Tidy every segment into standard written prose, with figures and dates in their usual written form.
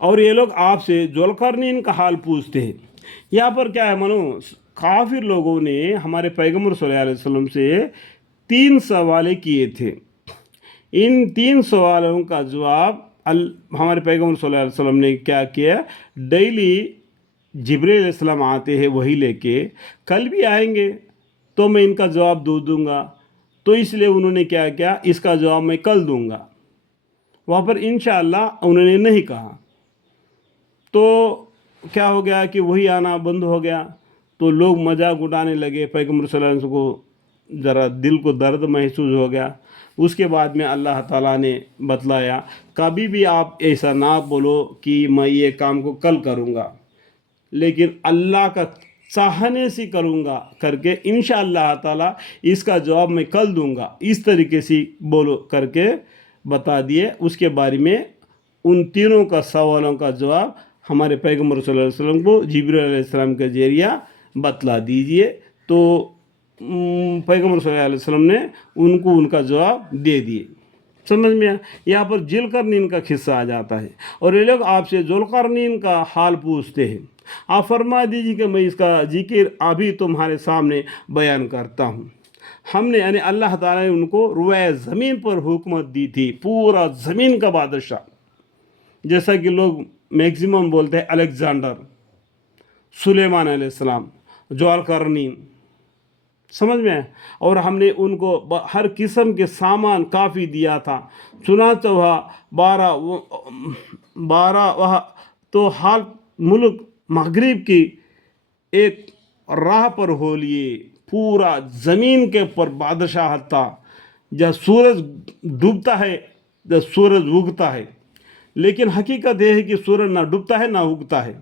اور یہ لوگ آپ سے ذوالقرنین کا حال پوچھتے ہیں۔ یہاں پر کیا ہے منو، کافر لوگوں نے ہمارے پیغمبر صلی اللہ علیہ وسلم سے 3 سوال کیے تھے۔ ان 3 سوالوں کا جواب ہمارے پیغمبر صلی اللہ علیہ وسلم نے کیا کیا، ڈیلی جبریل علیہ السلام آتے ہیں وہی لے کے، کل بھی آئیں گے تو میں ان کا جواب دوں گا، تو اس لیے انہوں نے کیا کیا، اس کا جواب میں کل دوں گا۔ وہاں پر انشاءاللہ انہوں نے نہیں کہا، تو کیا ہو گیا کہ وہی آنا بند ہو گیا، تو لوگ مذاق اڑانے لگے، پیغمبر صلی اللہ علیہ وسلم کو ذرا دل کو درد محسوس ہو گیا۔ اس کے بعد میں اللہ تعالیٰ نے بتلایا، کبھی بھی آپ ایسا نہ بولو کہ میں یہ کام کو کل کروں گا، لیکن اللہ کا چاہنے سے کروں گا کر کے انشاءاللہ تعالیٰ اس کا جواب میں کل دوں گا، اس طریقے سے بولو کر کے بتا دیے۔ اس کے بارے میں ان تینوں کا سوالوں کا جواب ہمارے پیغمبر صلی اللہ علیہ وسلم کو جبریل علیہ السلام کے ذریعہ بتلا دیجئے، تو پیغمبر صلی اللہ علیہ وسلم نے ان کو ان کا جواب دے دیے۔ سمجھ میں یہاں پر ذوالقرنین کا قصہ آ جاتا ہے، اور یہ لوگ آپ سے ذوالقرنین کا حال پوچھتے ہیں۔ آپ فرما دیجیے کہ میں اس کا ذکر ابھی تمہارے سامنے بیان کرتا ہوں۔ ہم نے یعنی اللہ تعالیٰ نے ان کو روئے زمین پر حکومت دی تھی، پورا زمین کا بادشاہ، جیسا کہ لوگ میکسیمم بولتے ہیں الیگزینڈر، سلیمان علیہ السلام، ذوالقرنین، سمجھ میں؟ اور ہم نے ان کو ہر قسم کے سامان کافی دیا تھا، چنانچہ وہ 12 وہ تو حال ملک مغرب کی ایک راہ پر ہو لیے، پورا زمین کے اوپر بادشاہت تھا، جب سورج ڈوبتا ہے جب سورج اگتا ہے، لیکن حقیقت یہ ہے کہ سورج نہ ڈوبتا ہے نہ اگتا ہے۔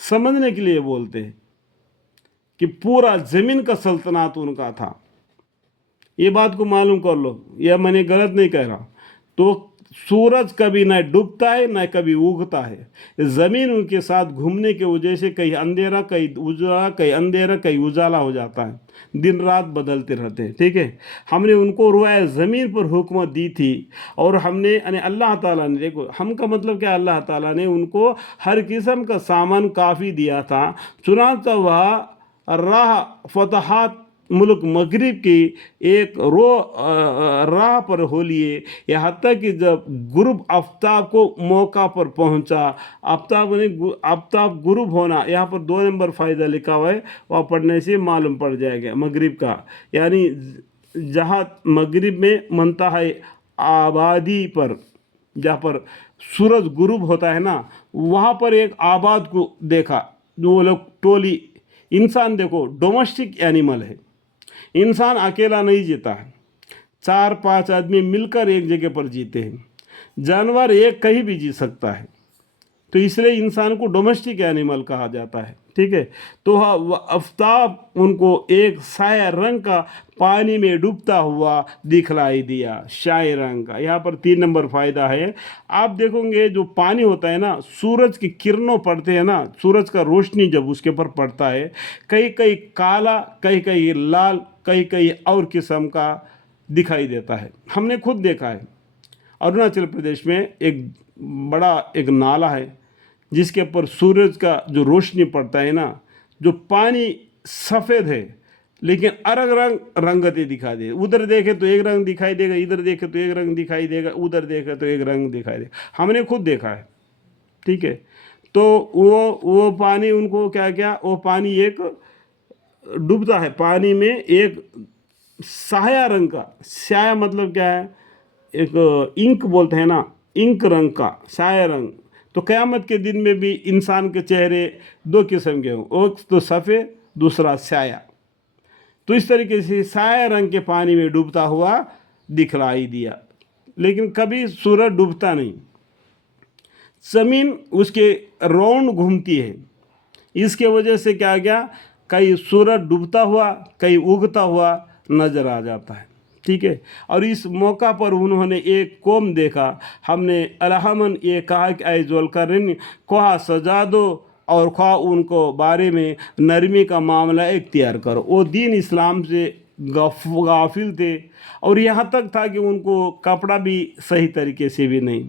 سمجھنے کے لیے بولتے ہیں کہ پورا زمین کا سلطنت ان کا تھا، یہ بات کو معلوم کر لو، یہ میں نے غلط نہیں کہہ رہا۔ تو سورج کبھی نہ ڈوبتا ہے نہ کبھی اگتا ہے، زمین ان کے ساتھ گھومنے کی وجہ سے کہیں اندھیرا کہیں اجالا، کہیں اندھیرا کہیں اجالا ہو جاتا ہے، دن رات بدلتے رہتے ہیں، ٹھیک ہے۔ ہم نے ان کو روئے زمین پر حکومت دی تھی، اور ہم نے یعنی اللہ تعالیٰ نے، دیکھو ہم کا مطلب کیا، اللہ تعالیٰ نے ان کو ہر قسم کا سامان کافی دیا تھا، چنانچہ وہ راہ فتحات ملک مغرب کی ایک راہ پر ہو لیے، یہاں تک کہ جب غروب آفتاب کو موقع پر پہنچا، آفتاب غروب ہونا، یہاں پر 2 نمبر فائدہ لکھا ہوا ہے، وہ پڑھنے سے معلوم پڑ جائے گا مغرب کا، یعنی جہاں مغرب میں منتہی آبادی پر جہاں پر سورج غروب ہوتا ہے نا، وہاں پر ایک آباد کو دیکھا، جو وہ لوگ ٹولی، انسان دیکھو ڈومیسٹک اینیمل ہے، انسان اکیلا نہیں جیتا ہے، 4-5 آدمی مل کر ایک جگہ پر جیتے ہیں، جانور ایک کہیں بھی جی سکتا ہے، تو اس لیے انسان کو ڈومیسٹک اینیمل کہا جاتا ہے، ٹھیک ہے۔ تو آفتاب ان کو ایک سایہ رنگ کا پانی میں ڈوبتا ہوا دکھلائی دیا، شاہی رنگ کا۔ یہاں پر 3 نمبر فائدہ ہے، آپ دیکھیں گے جو پانی ہوتا ہے نا، سورج کی کرنوں پڑتے ہیں نا، سورج کا روشنی جب اس کے پر پڑتا ہے، کئی کئی کالا، کئی کئی لال، کئی کئی اور قسم کا دکھائی دیتا ہے۔ ہم نے خود دیکھا ہے، اروناچل پردیش میں ایک بڑا ایک نالا ہے، جس کے اوپر سورج کا جو روشنی پڑتا ہے نا، جو پانی سفید ہے لیکن الگ رنگتیں دکھا دے، ادھر دیکھے تو ایک رنگ دکھائی دے گا، ادھر دیکھے تو ایک رنگ دکھائی دے گا، ادھر دیکھے تو ایک رنگ دکھائی دے گا، ہم نے خود دیکھا ہے، ٹھیک ہے۔ تو وہ پانی ان کو کیا وہ پانی ایک ڈوبتا ہے، پانی میں ایک سایہ رنگ کا، سایہ مطلب کیا ہے، ایک انک بولتے ہیں نا، انک رنگ کا سایہ رنگ۔ تو قیامت کے دن میں بھی انسان کے چہرے 2 قسم کے ہوں، ایک تو سفید، دوسرا سایہ، تو اس طریقے سے سایہ رنگ کے پانی میں ڈوبتا ہوا دکھلائی دیا، لیکن کبھی سورج ڈوبتا نہیں، زمین اس کے راؤنڈ گھومتی ہے، اس کے وجہ سے کیا کئی سورج ڈوبتا ہوا کئی اگتا ہوا نظر آ جاتا ہے، ٹھیک ہے۔ اور اس موقع پر انہوں نے ایک قوم دیکھا، ہم نے الہمن یہ کہا کہ اے ذوالقرنین، خواہ سجا دو اور خواہ ان کو بارے میں نرمی کا معاملہ اختیار کرو۔ وہ دین اسلام سے غافل تھے، اور یہاں تک تھا کہ ان کو کپڑا بھی صحیح طریقے سے بھی نہیں،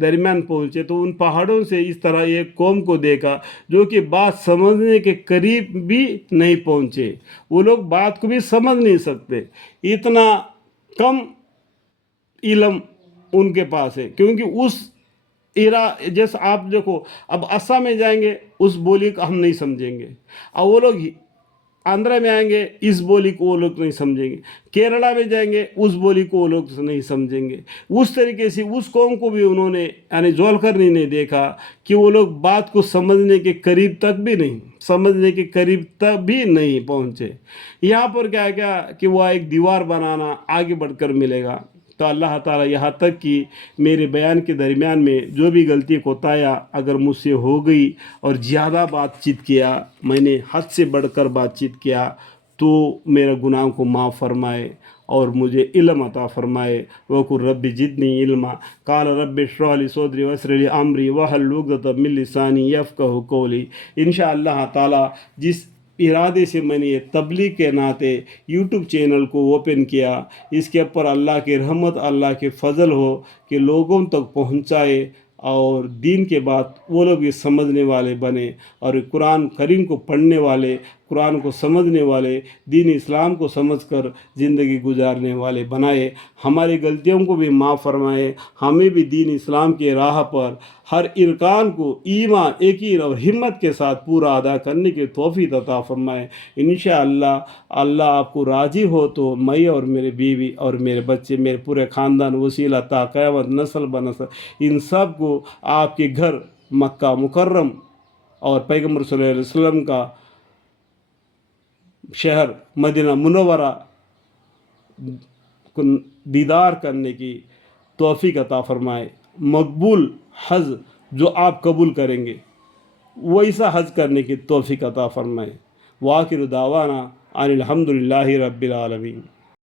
درمیان پہنچے تو ان پہاڑوں سے اس طرح ایک قوم کو دیکھا جو کہ بات سمجھنے کے قریب بھی نہیں پہنچے، وہ لوگ بات کو بھی سمجھ نہیں سکتے، اتنا کم علم ان کے پاس ہے، کیونکہ اس جیسا آپ دیکھو اب آسام میں جائیں گے اس بولی کو ہم نہیں سمجھیں گے، اور وہ لوگ آندھرا میں آئیں گے اس بولی کو وہ لوگ نہیں سمجھیں گے، کیرلا میں جائیں گے اس بولی کو وہ لوگ نہیں سمجھیں گے، اس طریقے سے اس قوم کو بھی انہوں نے یعنی زولکرنی نے دیکھا کہ وہ لوگ بات کو سمجھنے کے قریب تک بھی نہیں، سمجھنے کے قریب تک بھی نہیں پہنچے، یہاں پر کیا کہ وہ ایک دیوار بنانا آگے بڑھ کر ملے گا۔ تو اللہ تعالیٰ یہاں تک کہ میرے بیان کے درمیان میں جو بھی غلطی کوتاہیاں اگر مجھ سے ہو گئی اور زیادہ بات چیت کیا، میں نے حد سے بڑھ کر بات چیت کیا، تو میرے گناہ کو معاف فرمائے اور مجھے علم عطا فرمائے۔ وَقُلْ رَبِّ زِدْنِی عِلْمًا قَالَ رَبِّ اشْرَحْ لِی صَدْرِی وَیَسِّرْ لِی أَمْرِی وَاحْلُلْ عُقْدَةً مِّن لِّسَانِی یفقہوا قَوْلِی۔ انشاءاللہ تعالیٰ جس ارادے سے میں نے یہ تبلیغ کے ناطے یوٹیوب چینل کو اوپن کیا، اس کے اوپر اللہ کی رحمت، اللہ کے فضل ہو کہ لوگوں تک پہنچائے اور دین کے بعد وہ لوگ یہ سمجھنے والے بنے اور قرآن کریم کو پڑھنے والے، قرآن کو سمجھنے والے، دین اسلام کو سمجھ کر زندگی گزارنے والے بنائے۔ ہماری غلطیوں کو بھی معاف فرمائے، ہمیں بھی دین اسلام کے راہ پر ہر ارکان کو ایمان، یقین اور ہمت کے ساتھ پورا ادا کرنے کی توفیق عطا فرمائے۔ انشاءاللہ اللہ آپ کو راضی ہو تو میں اور میرے بیوی اور میرے بچے، میرے پورے خاندان وسیلہ تا قیامت نسل بنسل ان سب کو آپ کے گھر مکہ مکرم اور پیغمبر صلی اللہ علیہ وسلم کا شہر مدینہ منورہ کو دیدار کرنے کی توفیق عطا فرمائے۔ مقبول حج جو آپ قبول کریں گے ویسا حج کرنے کی توفیق عطا فرمائے۔ وآخر دعوانا ان الحمد للہ رب العالمین۔